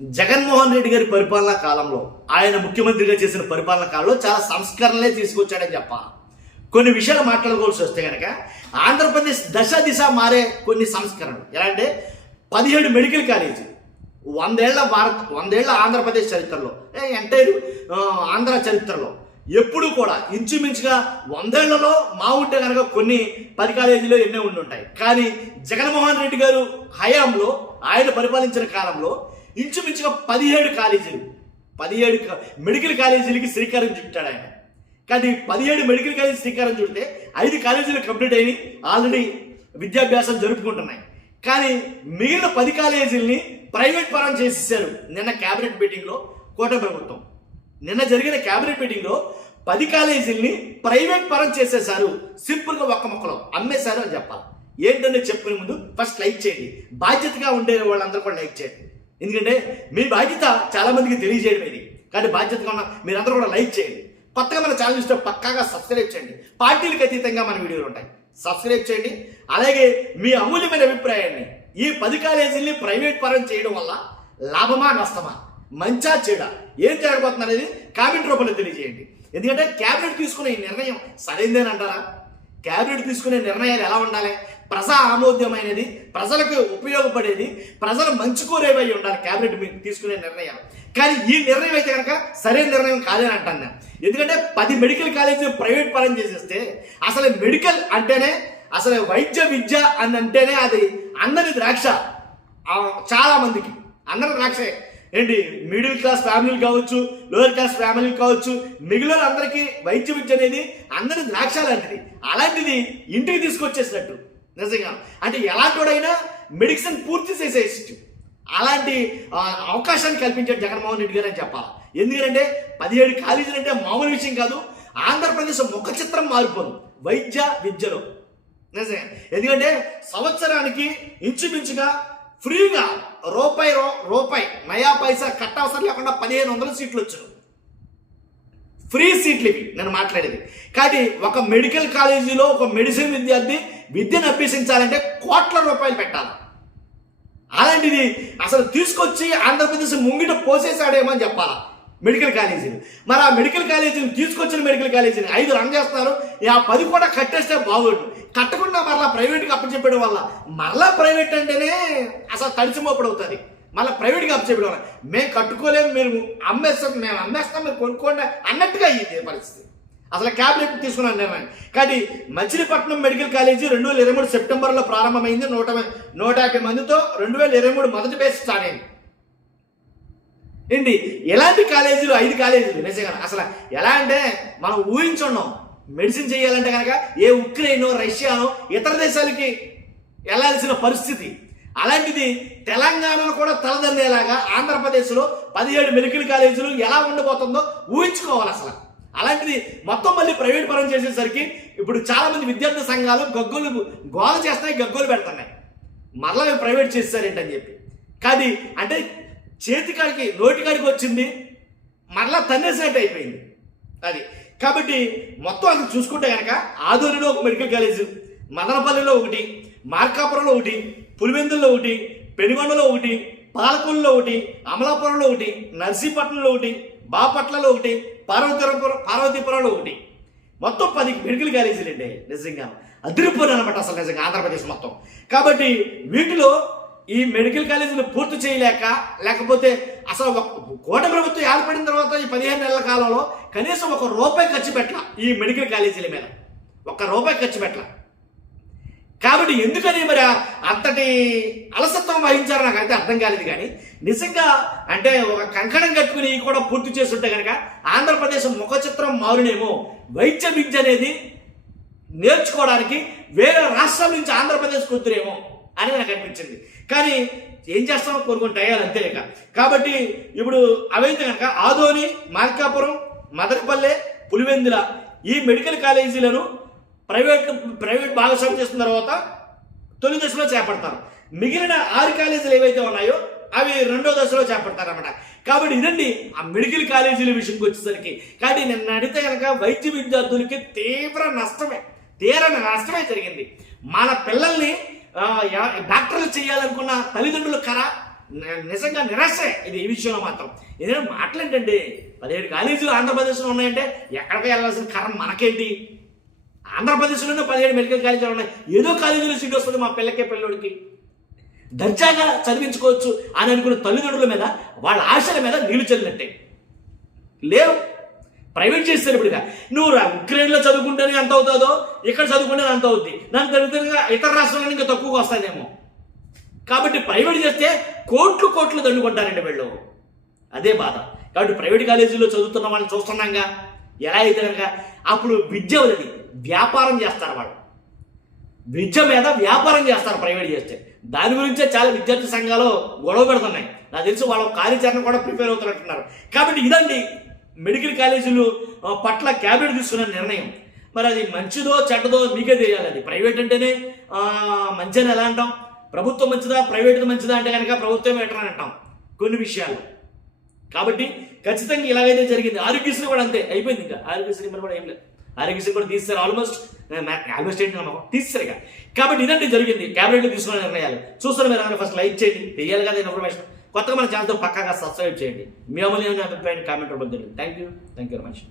జగన్మోహన్ రెడ్డి గారి పరిపాలనా కాలంలో ఆయన ముఖ్యమంత్రిగా చేసిన పరిపాలనా కాలంలో చాలా సంస్కరణలే తీసుకొచ్చాడని చెప్పాలి. కొన్ని విషయాలు మాట్లాడుకోవాల్సి వస్తే కనుక ఆంధ్రప్రదేశ్ దశ దిశ మారే కొన్ని సంస్కరణలు ఎలా అంటే 17 మెడికల్ కాలేజీ 100 ఏళ్ల ఆంధ్రప్రదేశ్ చరిత్రలో ఎంటైర్ ఆంధ్ర చరిత్రలో ఎప్పుడు కూడా ఇంచుమించుగా 100 ఏళ్లలో మా ఉంటే కనుక కొన్ని 10 కాలేజీలో ఎన్నో ఉండి ఉంటాయి. కానీ జగన్మోహన్ రెడ్డి గారు హయాంలో ఆయన పరిపాలించిన కాలంలో ఇంచుమించుగా 17 మెడికల్ కాలేజీలకి శ్రీకారం చుట్టాడు ఆయన. కానీ 17 మెడికల్ కాలేజీ శ్రీకారం చుడితే 5 కాలేజీలు కంప్లీట్ అయ్యి ఆల్రెడీ విద్యాభ్యాసం జరుపుకుంటున్నాయి. కానీ మిగిలిన 10 కాలేజీలని ప్రైవేట్ పరం చేసేసారు. నిన్న క్యాబినెట్ మీటింగ్లో కూటమి ప్రభుత్వం నిన్న జరిగిన క్యాబినెట్ మీటింగ్లో 10 కాలేజీలని ప్రైవేట్ పరం చేసేసారు. సింపుల్గా ఒక్క మొక్కలో అమ్మేశారు అని చెప్పాలి. ఏంటంటే చెప్పుకునే ముందు ఫస్ట్ లైక్ చేయండి. బాధ్యతగా ఉండే వాళ్ళందరూ కూడా లైక్ చేయండి. ఎందుకంటే మీ బాధ్యత చాలా మందికి తెలియజేయడం ఇది. కానీ బాధ్యతగా ఉన్న మీరందరూ కూడా లైక్ చేయండి. కొత్తగా మన ఛానల్ చూస్తే పక్కాగా సబ్స్క్రైబ్ చేయండి. పార్టీలకు అతీతంగా మన వీడియోలు ఉంటాయి, సబ్స్క్రైబ్ చేయండి. అలాగే మీ అమూల్యమైన అభిప్రాయాన్ని ఈ 10 కాలేజీల్ని ప్రైవేట్ పరం చేయడం వల్ల లాభమా నష్టమా, మంచా చెడా, ఏం జరగబోతుంది అనేది కామెంట్ రూపంలో తెలియజేయండి. ఎందుకంటే క్యాబినెట్ తీసుకునే ఈ నిర్ణయం సరైందేని అంటారా? క్యాబినెట్ తీసుకునే నిర్ణయాలు ఎలా ఉండాలి? ప్రజా ఆమోద్యమైనది, ప్రజలకు ఉపయోగపడేది, ప్రజలు మంచి కోరేవై ఉండాలి క్యాబినెట్ తీసుకునే నిర్ణయాలు. కానీ ఈ నిర్ణయం అయితే కనుక సరైన నిర్ణయం కాదని అంటాను నేను. ఎందుకంటే 10 మెడికల్ కాలేజీలు ప్రైవేట్ పరం చేసేస్తే అసలు మెడికల్ అంటేనే, అసలు వైద్య విద్య అని అంటేనే అది అందరి ద్రాక్ష. చాలా మందికి అందరి ద్రాక్షే. ఏంటి మిడిల్ క్లాస్ ఫ్యామిలీలు కావచ్చు, లోయర్ క్లాస్ ఫ్యామిలీలు కావచ్చు, మిగిలిన అందరికీ వైద్య విద్య అనేది అందరి ద్రాక్ష లాంటిది. అలాంటిది ఇంటికి తీసుకొచ్చేసినట్టు నిజంగా అంటే ఎలాంటివాడైనా మెడిసిన్ పూర్తి చేసేసి అలాంటి అవకాశాన్ని కల్పించాడు జగన్మోహన్ రెడ్డి గారు అని చెప్పాలి. ఎందుకంటే 17 కాలేజీలు అంటే మామూలు విషయం కాదు. ఆంధ్రప్రదేశ్ ముఖ చిత్రం మారిపోదు వైద్య విద్యలో నిజంగా. ఎందుకంటే సంవత్సరానికి ఇంచుమించుగా ఫ్రీగా రూపాయి నయా పైసా కట్టవసరం లేకుండా 1500 సీట్లు వచ్చారు. ఫ్రీ సీట్లు ఇవి నేను మాట్లాడేది. కానీ ఒక మెడికల్ కాలేజీలో ఒక మెడిసిన్ విద్యార్థి విద్యను అభ్యసించాలంటే కోట్ల రూపాయలు పెట్టాలి. అలాంటిది అసలు తీసుకొచ్చి ఆంధ్రప్రదేశ్ ముంగిట పోసేసాడేమో అని చెప్పాలా మెడికల్ కాలేజీలు. మరి ఆ మెడికల్ కాలేజీని తీసుకొచ్చిన మెడికల్ కాలేజీని 5 రన్ చేస్తున్నారు. ఆ 10 కూడా కట్టేస్తే బాగోడు. కట్టకుండా మరలా ప్రైవేట్కి అప్పచెప్పడం వల్ల మరలా ప్రైవేట్ అంటేనే అసలు తడిచిమోపడు అవుతుంది. మళ్ళీ ప్రైవేట్గా అప్పచెప్పడం వల్ల మేము కట్టుకోలేము, మేము అమ్మేస్తాం మీరు కొనుక్కోండి అన్నట్టుగా అయ్యింది పరిస్థితి. అసలు క్యాబినెట్ తీసుకున్న నిర్ణయం. కానీ మచిలీపట్నం మెడికల్ కాలేజీ 2023 సెప్టెంబర్లో ప్రారంభమైంది. 150 మందితో 2023 మొదటి బేస్ స్టార్ట్ అయింది. ఏంటి ఎలాంటి కాలేజీలు 5 కాలేజీలు నిజంగా అసలు ఎలా అంటే మనం ఊహించున్నాం. మెడిసిన్ చేయాలంటే కనుక ఏ ఉక్రెయినో రష్యానో ఇతర దేశాలకి వెళ్ళాల్సిన పరిస్థితి. అలాంటిది తెలంగాణలో కూడా తలదన్నేలాగా ఆంధ్రప్రదేశ్లో 17 మెడికల్ కాలేజీలు ఎలా ఉండబోతుందో ఊహించుకోవాలి అసలు. అలాంటిది మొత్తం మళ్ళీ ప్రైవేట్ పరం చేసేసరికి ఇప్పుడు చాలా మంది విద్యార్థి సంఘాలు గోల చేస్తున్నాయి, గగ్గోలు పెడుతున్నాయి. మరలా మేము ప్రైవేట్ చేసేసారేంటని చెప్పి. కానీ అంటే చేతికాడికి నోటికాడికి వచ్చింది మరలా తన్నేసినట్టు అయిపోయింది అది. కాబట్టి మొత్తం అది చూసుకుంటే కనుక ఆదోనిలో ఒక మెడికల్ కాలేజీ, మదనపల్లిలో ఒకటి, మార్కాపురంలో ఒకటి, పులివెందుల్లో ఒకటి, పెనుగొండలో ఒకటి, పాలకొల్లులో ఒకటి, అమలాపురంలో ఒకటి, నర్సీపట్నంలో ఒకటి, బాపట్లలో ఒకటి, పార్వతీపురంలో ఒకటి, మొత్తం 10 మెడికల్ కాలేజీలు అండి. నిజంగా అదిరిపోను అనమాట అసలు నిజంగా ఆంధ్రప్రదేశ్ మొత్తం. కాబట్టి వీటిలో ఈ మెడికల్ కాలేజీలు పూర్తి చేయలేక, లేకపోతే అసలు కూటమి ప్రభుత్వం ఏర్పడిన తర్వాత ఈ 15 నెలల కాలంలో కనీసం ₹1 ఖర్చు పెట్టాల ఈ మెడికల్ కాలేజీల మీద, ₹1 ఖర్చు పెట్టాల. కాబట్టి ఎందుకని మరి అంతటి అలసత్వం వహించారో నాకైతే అర్థం కాలేదు. కానీ నిజంగా అంటే ఒక కంకణం కట్టుకుని కూడా పూర్తి చేస్తుంటే కనుక ఆంధ్రప్రదేశ్ ముఖ చిత్రం మారునేమో. వైద్య విద్య అనేది నేర్చుకోవడానికి వేరే రాష్ట్రాల నుంచి ఆంధ్రప్రదేశ్కి వద్దురేమో అని నాకు అనిపించింది. కానీ ఏం చేస్తామో కొన్ని టయాలు అంతేలేక. కాబట్టి ఇప్పుడు అవైతే కనుక ఆదోని, మార్కాపురం, మదనపల్లె, పులివెందుల ఈ మెడికల్ కాలేజీలను ప్రైవేట్ భాగస్వామ్యం చేసిన తర్వాత తొలి దశలో చేపడతారు. మిగిలిన 6 కాలేజీలు ఏవైతే ఉన్నాయో అవి 2వ దశలో చేపడతారన్నమాట. కాబట్టి ఇదండి ఆ మెడికల్ కాలేజీల విషయంకి వచ్చేసరికి. కానీ నిన్న అడిగితే కనుక వైద్య విద్యార్థులకి తీవ్ర నష్టమే జరిగింది. మన పిల్లల్ని డాక్టర్లు చేయాలనుకున్న తల్లిదండ్రులు నిజంగా నిరాశే ఇది ఈ విషయంలో మాత్రం. ఏదైనా మాటలేంటండి, 17 కాలేజీలు ఆంధ్రప్రదేశ్లో ఉన్నాయంటే ఎక్కడికి వెళ్ళాల్సిన కారణం మనకేంటి? ఆంధ్రప్రదేశ్లోనే 17 మెడికల్ కాలేజీలు ఉన్నాయి, ఏదో కాలేజీలో సీట్ వస్తుంది మా పిల్లడికి, దర్జాగా చదివించుకోవచ్చు అని అనుకున్న తల్లిదండ్రుల మీద వాళ్ళ ఆశల మీద నీళ్లు చల్లినట్టే. లేవు, ప్రైవేట్ చేస్తారు. ఇప్పుడు నువ్వు ఉక్రెయిన్లో చదువుకుంటేనే ఎంత అవుతుందో ఇక్కడ చదువుకుంటే అంత అవుద్ది, దాని తల్లిదండ్రులుగా ఇతర రాష్ట్రాల్లో ఇంకా తక్కువగా వస్తుందేమో. కాబట్టి ప్రైవేట్ చేస్తే కోట్లు దండుకుంటారండి వీళ్ళు, అదే బాధ. కాబట్టి ప్రైవేట్ కాలేజీలో చదువుతున్న వాళ్ళని చూస్తున్నాంగా, ఎలా అయితే కనుక అప్పుడు విద్య అనేది వ్యాపారం చేస్తారు, వాళ్ళు విద్య మీద వ్యాపారం చేస్తారు ప్రైవేట్ చేస్తే. దాని గురించే చాలా విద్యార్థి సంఘాలు గొడవ పెడుతున్నాయి. నాకు తెలిసి వాళ్ళ కార్యాచరణ కూడా ప్రిపేర్ అవుతున్నట్టున్నారు. కాబట్టి ఇదండి మెడికల్ కాలేజీలు పట్ల క్యాబినెట్ తీసుకున్న నిర్ణయం. మరి అది మంచిదో చెడ్డదో మీకే తెలియాలి. అది ప్రైవేట్ అంటేనే మంచి అని ఎలా అంటాం, ప్రభుత్వం మంచిదా ప్రైవేట్ మంచిదా అంటే కనుక ప్రభుత్వం బెటర్ అని అంటాం కొన్ని విషయాలు. కాబట్టి ఖచ్చితంగా ఇలాగైతే జరిగింది. ఆరోగ్యశ్రీ కూడా అంతే అయిపోయింది, ఇంకా ఆరోగ్యశ్రీ మరి కూడా ఏం లేదు, ఆరోగ్యశ్రీ కూడా తీస్తారు ఆల్మోస్ట్ ఏంటి నమ్మకం తీస్తారు. కాబట్టి ఇదంటే జరిగింది క్యాబినెట్లో తీసుకున్న నిర్ణయాలు. చూస్తారు మీరు, ఫస్ట్ లైక్ చేయండి, తెలియాలి కదా ఇన్ఫర్మేషన్. కొత్తగా మన ఛానల్తో పక్కాగా సబ్స్క్రైబ్ చేయండి. మీ అమూల్యమైన అభిప్రాయాన్ని కామెంట్ రూపంలో తెలియదు. Thank you very much.